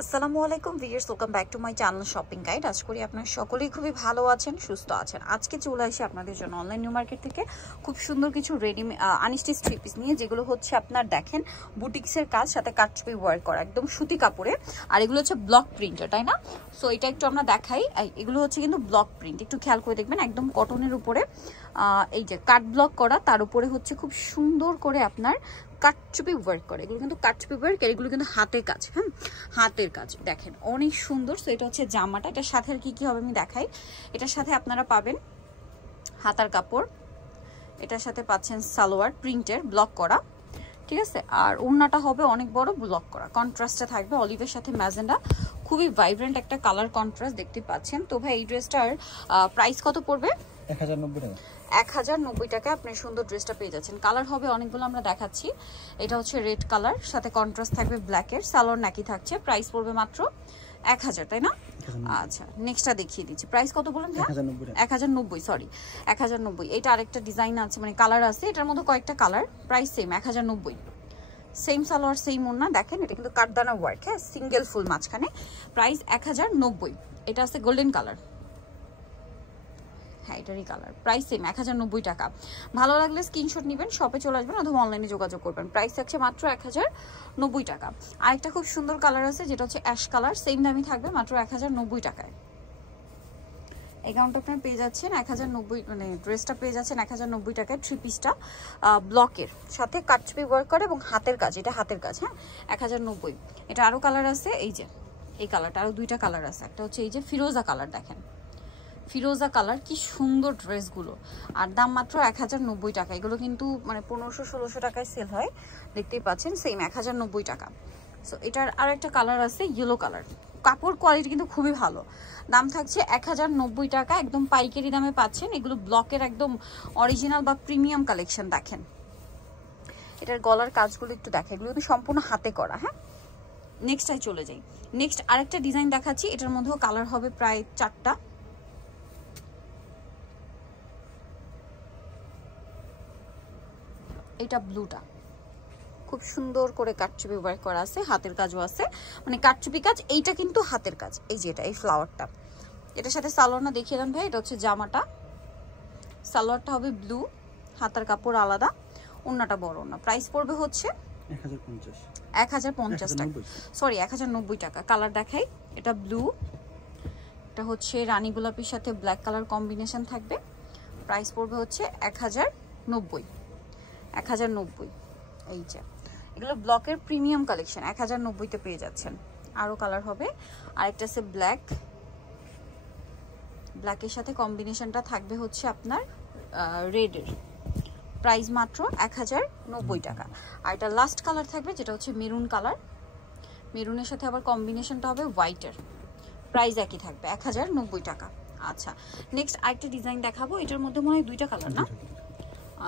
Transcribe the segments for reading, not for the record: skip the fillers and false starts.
আসসালামু আলাইকুম viewers, welcome back to my channel shopping guide. আশা করি আপনারা সকলেই খুবই ভালো আছেন, সুস্থ আছেন। আজকে চলে আসি আপনাদের জন্য অনলাইন নিউ মার্কেট থেকে খুব সুন্দর কিছু রেডিমেড আনস্টিচ থ্রি পিস নিয়ে, যেগুলো হচ্ছে আপনার দেখেন বুটিক্সের কাজ, সাথে কাটচুপি ওয়ার্ক করা, একদম সুতি কাপড়ে। আর এগুলো হচ্ছে ব্লক প্রিন্টার, তাই না? সো এটা একটু আমরা দেখাই। এগুলো হচ্ছে কিন্তু ব্লক প্রিন্ট, একটু খেয়াল করে দেখবেন, একদম কটনের উপরে এই যে কাট ব্লক করা, তার উপরে হচ্ছে খুব সুন্দর করে আপনার কাটচুপি ওয়ার্ক করে। এগুলো কিন্তু কাটচুপি ওয়ার্ক, এগুলো কিন্তু হাতের কাজ। হ্যাঁ, হাতের কাজ দেখেন অনেক সুন্দর। সো এটা হচ্ছে জামাটা, এটার সাথে আর কি হবে আমি দেখাই। এটার সাথে আপনারা পাবেন হাতার কাপড়, এটার সাথে পাচ্ছেন সালোয়ার প্রিন্টের ব্লক করা, ঠিক আছে। আর ওড়নাটা হবে অনেক বড় ব্লক করা, কন্ট্রাস্টে থাকবে অলিভের সাথে ম্যাজেন্ডা, খুবই ভাইব্রেন্ট একটা কালার কন্ট্রাস্ট দেখতে পাচ্ছেন। তো ভাই এই ড্রেসটার প্রাইস কত পড়বে? 1090 টাকা। 1090 টাকায় আপনি সুন্দর ড্রেসটা পেয়ে যাচ্ছেন। কালার হবে অনেকগুলো, আমরা দেখাচ্ছি। এটা হচ্ছে রেড কালার, সাথে কন্ট্রাস্ট থাকবে ব্ল্যাকের, সালোয়ার নাকি থাকছে। প্রাইস পড়বে মাত্র 1000, তাই না? আচ্ছা, নেক্সটটা দেখিয়ে দিচ্ছি। প্রাইস কত বলেন? 1090, সরি 1090। এটা আরেকটা ডিজাইন আছে, মানে কালার আছে, এটার মধ্যে কয়েকটা colour. Price same 1090, same salwar same ওড়না। দেখেন এটা কিন্তু কাঠদানা ওয়ার্ক, হ্যাঁ, সিঙ্গেল ফুল মাঝখানে। প্রাইস 1090। এটা আছে গোল্ডেন কালার, হ্যাঁ এটারই কালার। প্রাইস সেম 1090 টাকা। ভালো লাগলে স্ক্রিনশট নেবেন, শপে চলে আসবেন অথবা অনলাইনে যোগাযোগ করবেন। প্রাইস থাকছে মাত্র 1090 টাকা। আরেকটা খুব সুন্দর কালার আছে, যেটা হচ্ছে অ্যাশ কালার, সেম দামই থাকবে মাত্র 1090 টাকায়। এই গাউনটা আপনার পেয়ে যাচ্ছেন 1090, মানে ড্রেসটা পেয়ে যাচ্ছেন 1090 টাকায়। থ্রি পিসটা ব্লকের সাথে কাটচুপি ওয়ার্ক করে এবং হাতের কাজ, এটা হাতের কাজ, হ্যাঁ 1090। এটা আরও কালার আছে, এই যে এই কালারটা, আরও দুইটা কালার আছে। একটা হচ্ছে এই যে ফিরোজা কালার, দেখেন ফিরোজা কালার, কি সুন্দর ড্রেসগুলো। আর দাম মাত্র 1090 টাকা। এগুলো কিন্তু মানে 1500-1600 টাকায় সেল হয়, দেখতেই পাচ্ছেন। সেম 1090 টাকা। সো এটার আর একটা কালার আছে ইয়েলো কালার, কাপড় কোয়ালিটি কিন্তু খুবই ভালো। দাম থাকছে 1090 টাকা, একদম পাইকারি দামে পাচ্ছেন। এগুলো ব্লকের একদম অরিজিনাল বা প্রিমিয়াম কালেকশন। দেখেন এটার গলার কাজগুলো একটু দেখেন, এগুলো কিন্তু সম্পূর্ণ হাতে করা। হ্যাঁ, নেক্সটটাই চলে যাই। নেক্সট আরেকটা ডিজাইন দেখাচ্ছি, এটার মধ্যেও কালার হবে প্রায় 4টা। এটা ব্লুটা খুব সুন্দর করে কাটচুপি ওয়ার্ক করা আছে, হাতের কাজও আছে, মানে কাটচুপি কাজ। এইটা কিন্তু হাতের কাজ, এই যে এটা, এই ফ্লাওয়ারটা। এটার সাথে সালোয়ারটা দেখিয়ে দেন ভাই। এটা হচ্ছে জামাটা, সালোয়ারটা হবে ব্লু, হাতার কাপড় আলাদা, ওড়নাটা বড় ওড়না। প্রাইস পড়বে হচ্ছে 1050 টাকা, সরি 1090 টাকা। কালার দেখাই, এটা ব্লু, এটা হচ্ছে রানী গোলাপির সাথে ব্ল্যাক কালার কম্বিনেশন থাকবে। প্রাইস পড়বে হচ্ছে 1090। এই যে এগুলো ব্লকের প্রিমিয়াম কালেকশন, 1090-তে পেয়ে যাচ্ছেন। আরও কালার হবে, আরেকটা আছে ব্ল্যাক, ব্ল্যাকের সাথে কম্বিনেশনটা থাকবে হচ্ছে আপনার রেডের। প্রাইস মাত্র 1090 টাকা। আর এটা লাস্ট কালার থাকবে, যেটা হচ্ছে মেরুন কালার, মেরুনের সাথে আবার কম্বিনেশনটা হবে হোয়াইটের। প্রাইস একই থাকবে 1090 টাকা। আচ্ছা, নেক্সট আরেকটা ডিজাইন দেখাবো। এটার মধ্যে মনে হয় দুইটা কালার না?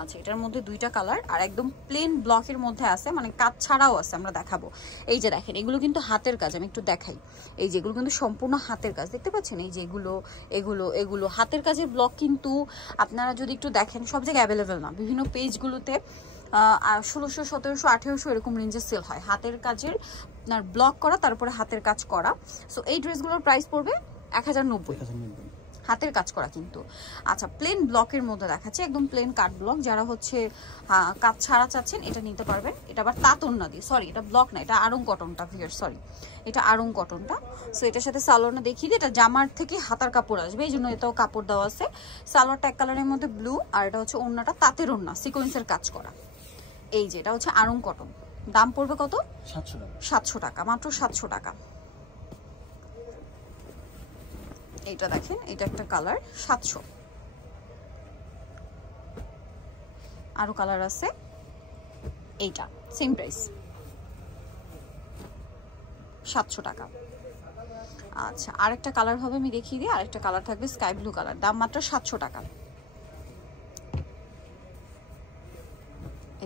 আচ্ছা, এটার মধ্যে দুইটা কালার, আর একদম প্লেন ব্লকের মধ্যে আছে, মানে কাজ ছাড়াও আছে, আমরা দেখাবো। এই যে দেখেন, এগুলো কিন্তু হাতের কাজ, আমি একটু দেখাই। এই যে এগুলো কিন্তু সম্পূর্ণ হাতের কাজ, দেখতে পাচ্ছেন? এই যে এগুলো এগুলো এগুলো হাতের কাজের ব্লক, কিন্তু আপনারা যদি একটু দেখেন সব জায়গায় অ্যাভেলেবেল না, বিভিন্ন পেজগুলোতে 1600, 1700, 1800 এরকম রেঞ্জে সেল হয় হাতের কাজের আপনার ব্লক করা, তারপরে হাতের কাজ করা। সো এই ড্রেসগুলোর প্রাইস পড়বে 1090, হাতের কাজ করা কিন্তু। আচ্ছা, প্লেন ব্লকের মধ্যে দেখাচ্ছে, একদম প্লেন কাট ব্লক। যারা হচ্ছে কাজ ছাড়া চাচ্ছেন এটা নিতে পারবেন। এটা আবার তাঁতন না দিয়ে, সরি এটা ব্লক না, এটা আড়ং কটনটা ভিউয়ার, সরি এটা আড়ং কটনটা। সো এটার সাথে সালোয়ারটা দেখিয়ে দিই। এটা জামার থেকে হাতার কাপড় আসবে, এই জন্য এটাও কাপড় দেওয়া আছে। সালোয়ারটা এক কালারের মধ্যে ব্লু, আর এটা হচ্ছে ওড়নাটা তাঁতের ওড়না, সিকোয়েন্সের কাজ করা। এই যে এটা হচ্ছে আড়ং কটন। দাম পড়বে কত? 700 টাকা, মাত্র 700 টাকা। এইটা দেখেন, এটা একটা কালার, 700। আরো কালার আছে, এইটা সেম প্রাইস 700 টাকা। আচ্ছা, আরেকটা কালার হবে, আমি দেখিয়ে দিই। আরেকটা কালার থাকবে স্কাই ব্লু কালার, দাম মাত্র 700 টাকা।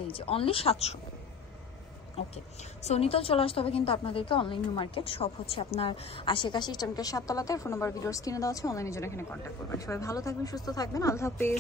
এই যে অনলি 700। ওকে, সো নিতেও চলে আসতে হবে কিন্তু আপনাদেরকে অনলাইন নিউ মার্কেট। সব হচ্ছে আপনার আশেপাশে ইস্টার্নকের 7 তলাতে। ফোন নাম্বার ভিডিওর স্ক্রিনে দেওয়া আছে, অনলাইনের জন্য এখানে কন্ট্যাক্ট করবেন। সবাই ভালো থাকবেন, সুস্থ থাকবেন, আল্লাহ হাফেজ।